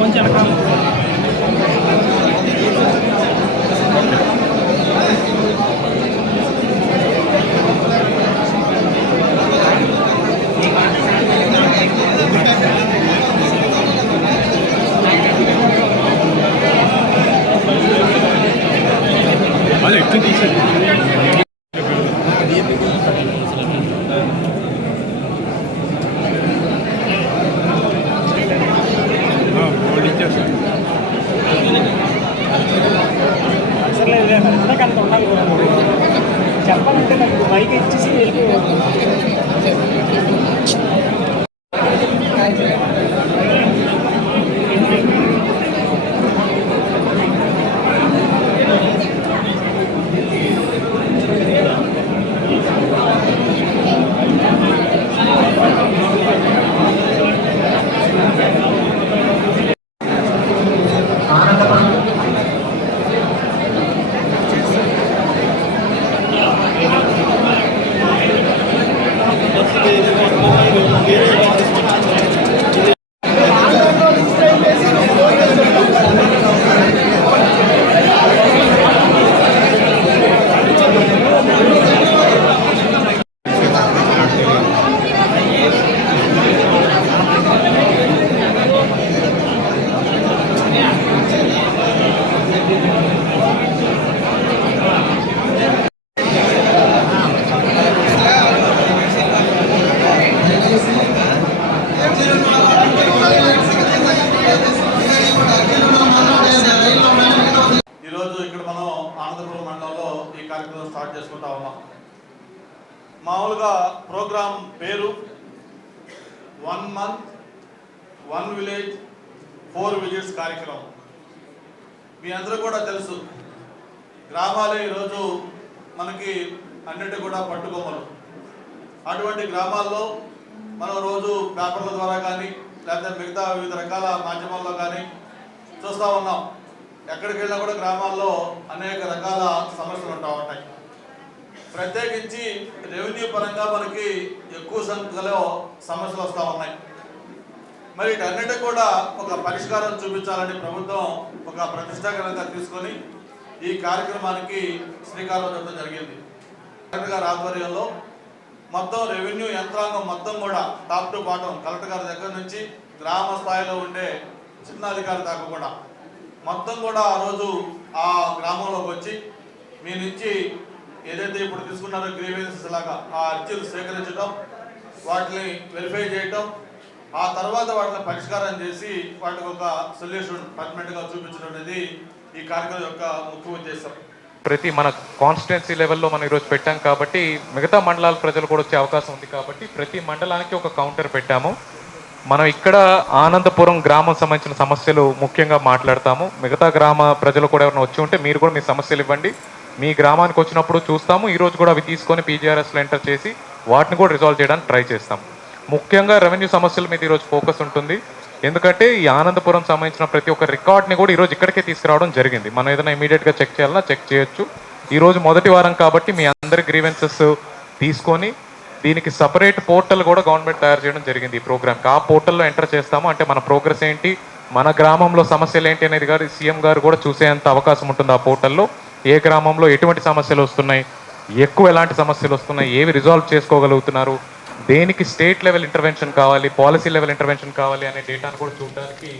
కొంచెం అదే ఎక్కువ తీసేది చెప్పాలంటే నాకు బైక్ ఇచ్చేసి వెళ్ళిపోయాను. కార్యక్రమం స్టార్ట్ చేసుకుంటా ఉన్నాం. మామూలుగా ప్రోగ్రాం పేరు 1 month 1 village 4 visits కార్యక్రమం. మీ అందరూ కూడా తెలుసు, గ్రామాలే ఈరోజు మనకి అన్నిటి కూడా పట్టుకొమ్మలు. అటువంటి గ్రామాల్లో మనం రోజు పేపర్ల ద్వారా కానీ లేకపోతే మిగతా వివిధ రకాల మాధ్యమాల్లో కానీ చూస్తూ ఉన్నాం. ఎక్కడికి వెళ్ళినా కూడా గ్రామాల్లో అనేక రకాల సమస్యలు ఉంటాయి. ప్రత్యేకించి రెవెన్యూ పరంగా మనకి ఎక్కువ సంఖ్యలో సమస్యలు వస్తూ ఉన్నాయి. మరి వీటన్నిటికి కూడా ఒక పరిష్కారం చూపించాలని ప్రభుత్వం ఒక ప్రతిష్టాకరంగా తీసుకొని ఈ కార్యక్రమానికి శ్రీకారం చుట్టడం జరిగింది. కలెక్టర్ గారి ఆధ్వర్యంలో మొత్తం రెవెన్యూ యంత్రాంగం మొత్తం కూడా టాప్ టు బాటం, కలెక్టర్ గారి దగ్గర నుంచి గ్రామ స్థాయిలో ఉండే చిన్న అధికారి దాకా కూడా మొత్తం కూడా ఆ రోజు ఆ గ్రామంలోకి వచ్చి మీ నుంచి ఏదైతే ఇప్పుడు తీసుకున్నారో గ్రీవెన్సెస్ లాగా ఆ అర్జీలు సేకరించడం, వాటిని వెరిఫై చేయటం, ఆ తర్వాత వాటిని పరిష్కారం చేసి వాటికి ఒక సొల్యూషన్ పర్మనెంట్గా చూపించడం అనేది ఈ కార్యక్రమం యొక్క ముఖ్య ఉద్దేశం. ప్రతి మన కాన్స్టిట్యున్సీ లెవెల్లో మనం ఈరోజు పెట్టాం కాబట్టి మిగతా మండలాల ప్రజలు కూడా వచ్చే అవకాశం ఉంది కాబట్టి ప్రతి మండలానికి ఒక కౌంటర్ పెట్టాము. మనం ఇక్కడ ఆనందపురం గ్రామం సంబంధించిన సమస్యలు ముఖ్యంగా మాట్లాడతాము. మిగతా గ్రామ ప్రజలు కూడా ఎవరైనా వచ్చి ఉంటే మీరు కూడా మీ సమస్యలు ఇవ్వండి. మీ గ్రామానికి వచ్చినప్పుడు చూస్తాము. ఈరోజు కూడా అవి తీసుకొని పీజీఆర్ఎస్లో ఎంటర్ చేసి వాటిని కూడా రిజాల్వ్ చేయడానికి ట్రై చేస్తాం. ముఖ్యంగా రెవెన్యూ సమస్యల మీద ఈరోజు ఫోకస్ ఉంటుంది. ఎందుకంటే ఈ ఆనందపురం సంబంధించిన ప్రతి ఒక్క రికార్డ్ని కూడా ఈరోజు ఇక్కడికే తీసుకురావడం జరిగింది. మనం ఏదైనా ఇమీడియట్గా చెక్ చేయాలన్నా చెక్ చేయొచ్చు. ఈరోజు మొదటి వారం కాబట్టి మీ అందరి గ్రీవెన్సెస్ తీసుకొని దీనికి సపరేట్ పోర్టల్ కూడా గవర్నమెంట్ తయారు చేయడం జరిగింది. ఈ ప్రోగ్రామ్కి ఆ పోర్టల్లో ఎంటర్ చేస్తాము. అంటే మన ప్రోగ్రెస్ ఏంటి, మన గ్రామంలో సమస్యలు ఏంటి అనేది గారు సీఎం గారు కూడా చూసేంత అవకాశం ఉంటుంది. ఆ పోర్టల్లో ఏ గ్రామంలో ఎటువంటి సమస్యలు వస్తున్నాయి, ఎక్కువ ఎలాంటి సమస్యలు వస్తున్నాయి, ఏవి రిజాల్వ్ చేసుకోగలుగుతున్నారు, దేనికి స్టేట్ లెవెల్ ఇంటర్వెన్షన్ కావాలి, పాలసీ లెవెల్ ఇంటర్వెన్షన్ కావాలి అనే డేటాను కూడా చూడడానికి